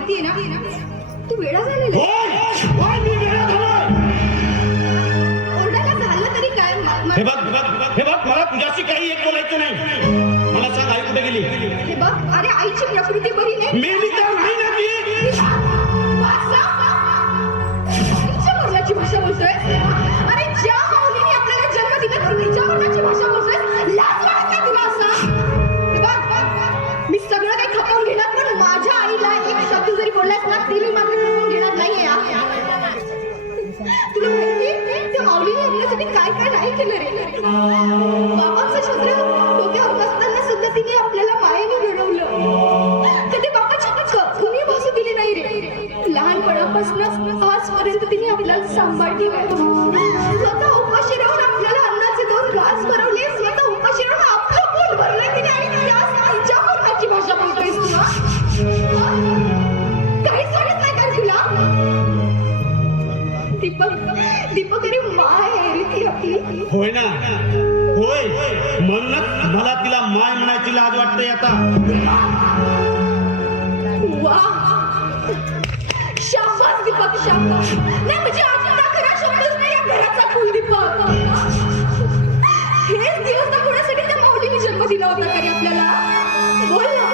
माहितीये ना तू वेडा झालेला ओरडायला झालं तरी काय हे बघ मला तुझ्याशी काही एक बोलायचं नाही. मला सांग आई कुठे गेली? हे बघ अरे आईची प्रकृती बरी नाही मेली तर नाही ना ती. आईच्या मरणाची भाषा बोलतोय. अरे ज्या माऊलीने आपल्याला जन्म दिला तिच्या मरणाची भाषा बोलतोय. लाज वाटत नाही तुला असं? हे बघ मी सगळं काही खपवून घेणार पण माझ्या आईला एक शब्द जरी बोललास ना ती मी मात्र खपवून घेणार नाहीये. तुला माहिती त्या माऊलीने आपल्यासाठी काय काय नाही केलं रे. बाबांचं छत्र डोक्यावर नसताना सुद्धा तिने आपल्याला मायेने घडवलं. कधी बाबाची कुणी भासू दिली नाही रे. लहानपणापासून आजपर्यंत तिने आपल्याला सांभाळली. स्वतः उपाशी राहून आपल्याला अन्नाचे 2 घास भरवले. स्वतः उपाशी राहून आपलं पोट भरलं तिने. आणि तिच्या पोटाची भाषा बोलतोयस तुला काहीच वाटत नाही का तुला? दीपक अरे माय आहे रे ती आपली. होय ना होय. म्हणूनच मला तिला माय म्हणायची लाज वाटते आता. वा शाबास दीपक शाबास. नाही म्हणजे आता खरा शब्दच नाही या घराचा कुलदीपक. हेच दिवस दाखवण्यासाठी त्या माऊलीने जन्म दिला होता का रे आपल्याला? बोल ना.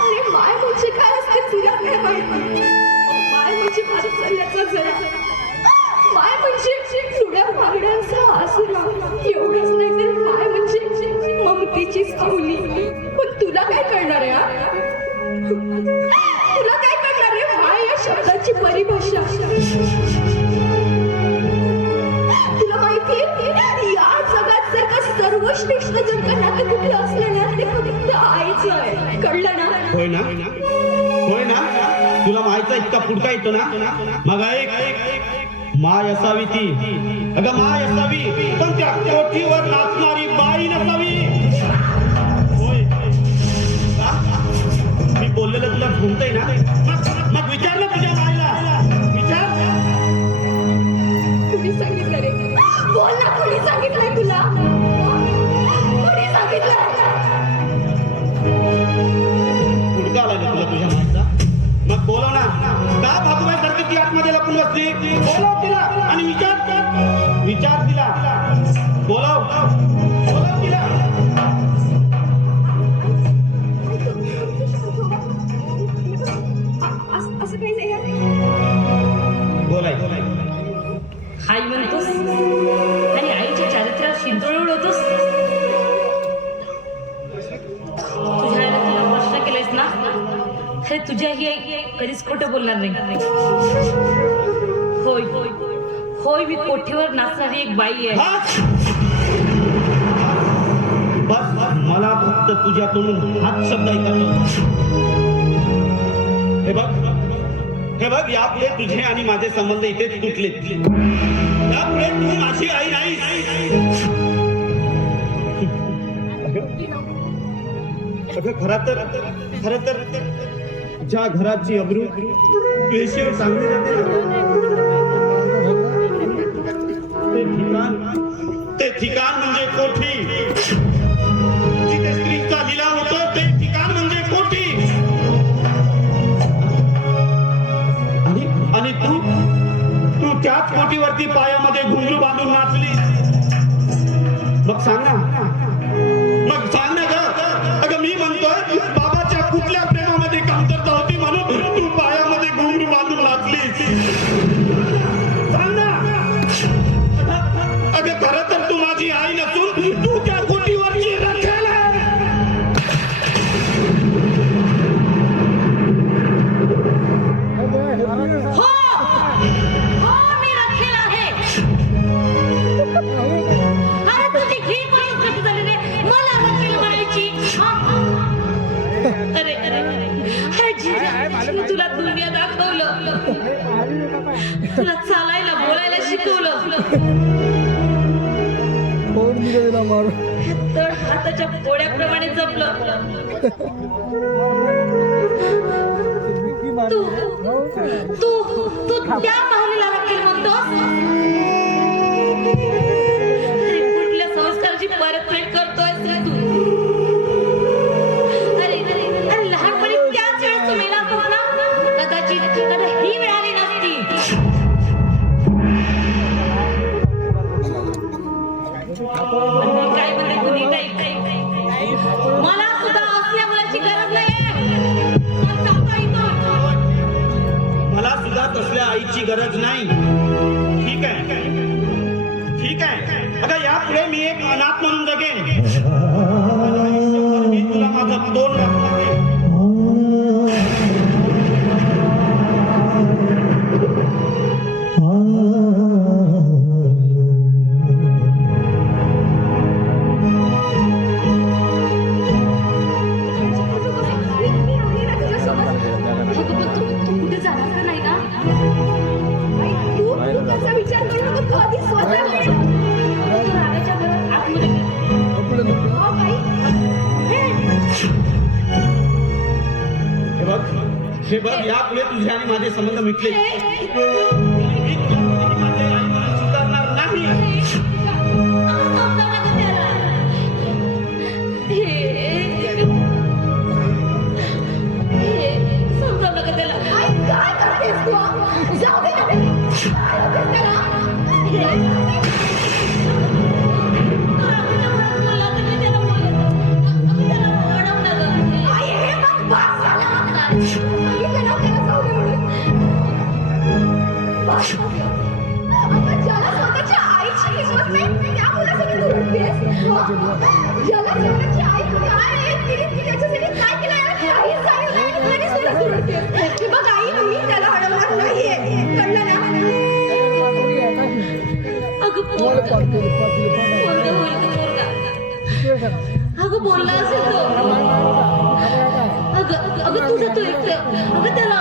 अरे माय म्हणजे काय असते तुला काय माहिती? माय म्हणजे वात्सल्याचा जरा. माय म्हणजे डोळ्या मागड्यांचा आसरा. एवढंच नाही तर माय म्हणजे ममतेची सावली. पण तुला काय कळणार आहे? तुला काय कळणार आहे माय या शब्दाची परिभाषा? तुला माहितीये या जगात जर का सर्वश्रेष्ठ जर का नातं कुठलं असलं ना ते फक्त आईचं आहे. कळलं ना? होय ना होय ना. तुला मायचा इतका पुढका येतो ना. मग ऐक माय असावी ती. अगं माय असावी पण त्या कोठीवर नाचणारी बाई नसावी. होय मी बोललेलं तुला घुमतंय ना. मग विचार ना तुझ्या मायला. विचार. कुणी सांगितलं रे? बोल ना कुणी सांगितलंय तुला? कुणी सांगितलं? पुढका आला ना तुला तुझ्या मायचा. मग बोलव ना. का भागवायसारखी ती आतमध्ये लपून बसली? बोलव तिला आणि विचार तिला. बोलव तिला. असं काही नाही. बोलाय आई म्हणतोस आणि आईच्या चारित्र्यावर शिंतोड उडवतोस. तुझ्या आईला तुला प्रश्न केलायस ना हे तुझ्या ही आई कधीच खोटं बोलणार नाही. होय होय मी कोठीवर नाचणारी एक बाई आहे. बस मला फक्त तुझ्याकडून हाच शब्द ऐकायचा. हे बघ यापुढे तुझे आणि माझे संबंध इथेच तुटले. यापुढे तू माझी आई नाही. खरं तर ज्या घराची अब्रू पेशीवर चांगली जाते ते ठिकाण म्हणजे कोठी. जिथे स्त्रीचा लिलाव होतो ते ठिकाण म्हणजे कोठी. आणि तू त्याच कोटीवरती पायामध्ये घुंगरू बांधून नाचली. मग सांग ना ग. अगं मी म्हणतोय बाबाच्या कुठल्या प्रेमामध्ये कमतरता होती म्हणून तू पायामध्ये घुंगरू बांधून नाचली. सांग ना. अगं खरं तर तू माझी आई नसून तू त्या कोटीवरची रखेल आहे. हो मी रखेल आहे. अरे तुझी ही परिस्थिती झाली रे मला रखेल म्हणायची. अरे तुला दुनिया दाखवलं. तुला चालायला बोलायला शिकवलं. तर हाताच्या पोळ्याप्रमाणे जपलं. तू त्या पाहुणीला रखेल म्हणतोस. कुठल्या संस्काराची परतफेड करतोय तू? अरे लहानपणी त्याच वेळेस तू मेला होतास ना. करायची कधीही वेळ आली नसती. पण मी काय म्हणते कुणी काही मला सुद्धा असल्या मुलाची गरज नाहीये. पण जाता इथून. मला सुद्धा तसल्या आईची गरज नाही. ठीक आहे, ठीक आहे. अगं यापुढे मी एक अनाथ म्हणून जगेन. मी तुला माझं तोंड दाखवणार आहे. मी आहे ना तुझ्यासोबत. अगं पण तू कुठे जाणार तर नाही ना? आई, तू त्याचा विचार करू नको. तू आधी स्वतः हो. तू रागाच्या भरात आतमध्ये गेली. हो, बाई. हे बघ यापुढे तुझे आणि माझे संबंध मिटले. मी तुला कधीही माझ्या आईवर सुधारणार नाही. आई, काय करतेस तू? जाऊ दे ना ते. काय करतेस त्याला? आई, हे बघ, बस झालं. सांगितलं ना त्याला जाऊ दे म्हणून. बस झालं. अगं, ज्याला स्वतःच्या आईची किंमत नाही, त्या मुलासाठी तू रडतेस? ज्याला स्वतःची आई काय आहे, तिने त्याच्यासाठी काय केलं याला काहीच सांगितलं नाही, तरी सुद्धा तू रडतेस. हे बघ आई, मी त्याला अडवणार नाहीये. कळलं ना? अगं बोलला असेल तो. अगं तुझं तू एकटं. अगं त्याला